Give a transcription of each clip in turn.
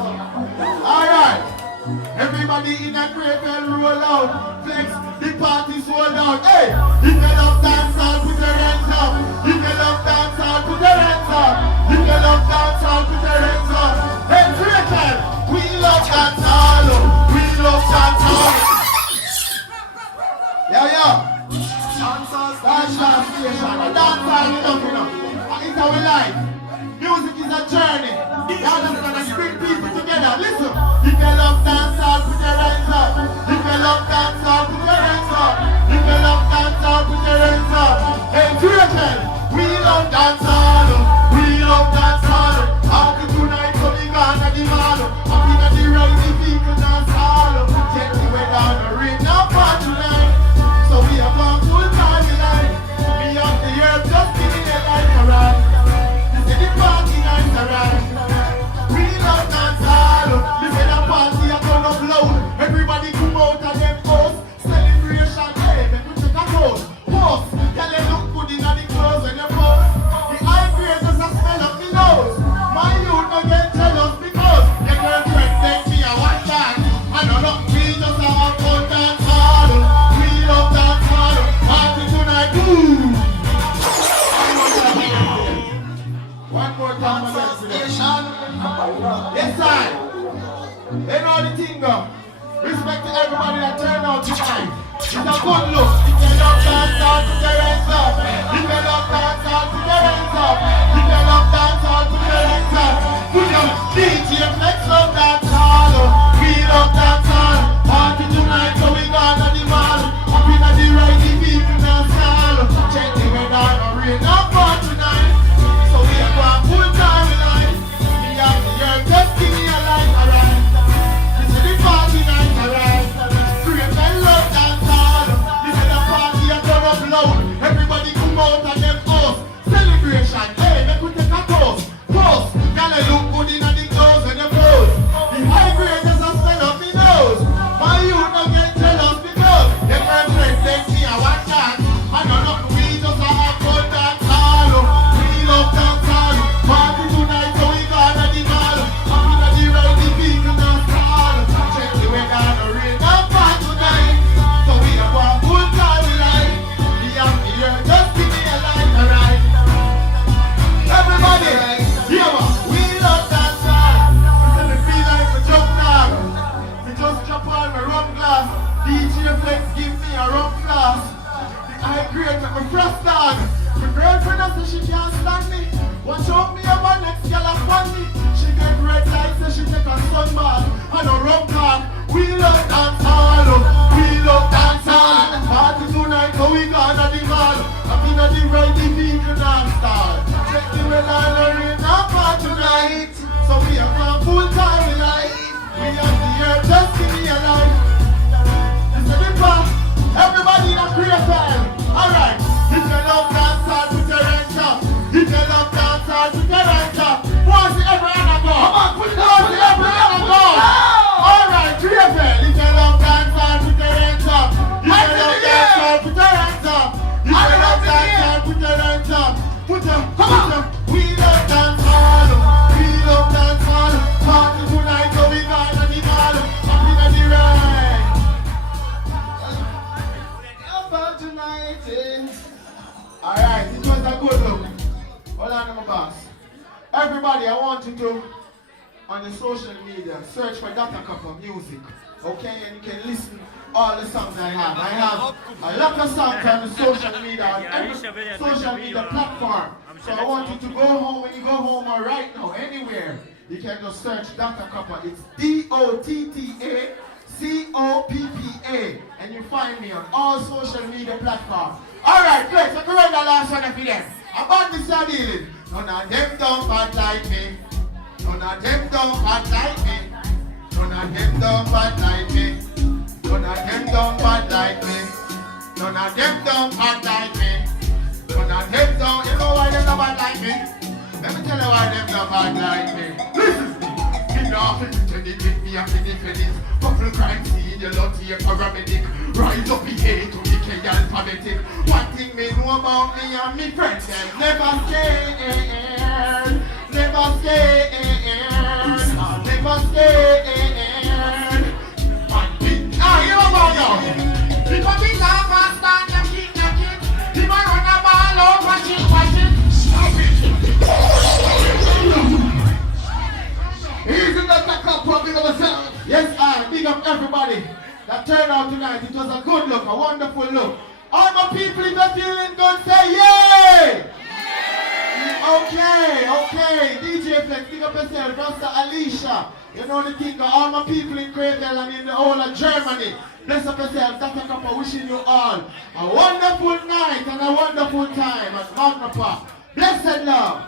Alright. Everybody in a crate roll out. Flex, the party sold out. Hey, if you love dancehall, put your hands up. If you love dancehall, put your hands up. If you love dancehall, put your hands up. Hey, crate, we love dancehall. We love dancehall. Yeah. Dancehall station. Dancehall enough. It's our life. Music is a journey. God is gonna bring people together. Listen. If you love dancehall, put your hands up. If you love dancehall, put your hands up. If you love dancehall, put your hands up. Hey, Rachel, we love dancehall. We love dancehall. After tonight, so we gonna the mall. Up in the right, the people dancehall. Check the weather, the rain, now for tonight. So we are going full time tonight. We on the earth, just give me a light around. This is the party night around. We love dancehall. This is the party a turn up loud. Everybody come out and them post. Celebration, hey, make we take a pose. Post, tell them look good in the clothes when you post. The high grade does a smell of the nose. My youth no get jealous because the girlfriend take me a one dance. I know not we just have fun dancehall. We love dancehall. Party tonight, ooh. One more time, yes, I. They know the thing, though. Respect to everybody that turned out tonight. It's a good look. If you love dancehall, put your hands up. If you love dancehall, put your hands up. If you love dancehall, put your hands up. Put your DJ Flex love dancehall. We love dancehall. Party tonight, so we gonna the mall. Up in the right, the people dancehall. Check the weather, no rain, no fun tonight. So we are going full time tonight. We have the earth, just give me a light, alright. This is the party night, alright. Create and love dancehall. This is the party a turn up loud. Everybody come out and them host. Celebration, hey, make we take a toast. Post, y'all look good in the clothes when you pose. The high grade does a smell of me nose. My youth don't get jealous because the girlfriend takes me a one chance. I know not we just have fun dancehall. We love dancehall. Party tonight, so we gonna the mall. Up in the right, the people dancehall. Check the weather, no rain, no fun tonight. So we are going full time tonight. The young here, just give me a light, alright. Everybody, here we love dancehall. Listen, me feel like a jump now. Me just jump on my rum glass. DJ Flex give me a rum flask. I grade make me frost down. My girlfriend says she can't stand me. Watch out me and my next girl a funny. She get red lights so she take a sunbath. And a rum card. We love dancehall. We love dancehall. Party tonight so we gonna the mall. Up in the right the people dance style. Check the weather and the rain and fall tonight. So we are going full time tonight. We have the earth, just give me a light. This is the part. Everybody in a great time. Alright. If you love dancehall, put your hands up. If you love dancehall, put your hands up. Once every hand go. Come on, put it on. Once every hand go. Alright, great time. If you love dancehall, put your hands up. If you love dancehall, put your hands up. If you love dancehall, put your hands up. Put your, we love dancehall. We love dancehall. Party tonight, so we gonna the mall. Up in the right. Alright, it was a good look. Hold on, my boss. Everybody, I want you to, on the social media, search for Dr. Copper Music. Okay, and you can listen all the songs I have. I have a lot of songs on the social media, on every social media platform. So I want you to go home, when you go home or right now, anywhere, you can just search Dr. Copper. It's DOTTA. COPPA, and you find me on all social media platforms. Alright, Flex, I can run the last one for them. About this are dealing. None of them don't bad like me. None of them don't bad like me. None of them don't bad like me. None of them don't bad like me. None of them don't bad like me. None of them don't, you know why they're not bad like me? Let me tell you why they're not bad like me. Listen to me. Me not pretend it with me, I'm for this. Couple crime scene, you lot here paramedic. Rise up the A to the K alphabetic. One thing me know about me and me friends, them never scared. Never scared. Never everybody that turned out tonight. It was a good look, a wonderful look. All my people, if you're feeling good, say yay! Okay. DJ Flex, big up yourself. Rasta Alicia. You know the thing, all my people in Crayville and in the whole of Germany. Bless up yourself. Dr. Kappa wishing you all a wonderful night and a wonderful time at Magna Park. Blessed love.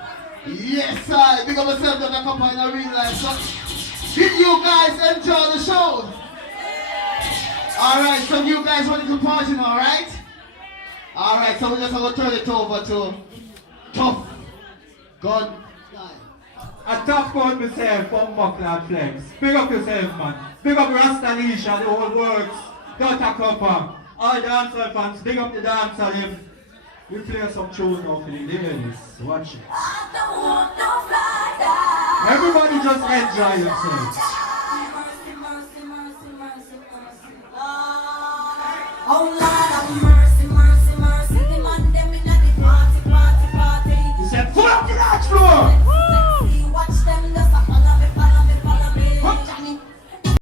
Yes, sir. Big up yourself, Dr. Kappa, in a real life. So, did you guys enjoy the show? Alright, so you guys ready to party now, right? Alright, so we're just going to turn it over to Tough Gun. A Tough Gun myself from Buckland Flex. Big up yourself, man. Big up Rasta Alicia, the whole works. Dr. Kappa. All the dancehall fans, big up the dancehall him. We play some tune now for the ladies. Watch it. Everybody just enjoy yourselves. Oh,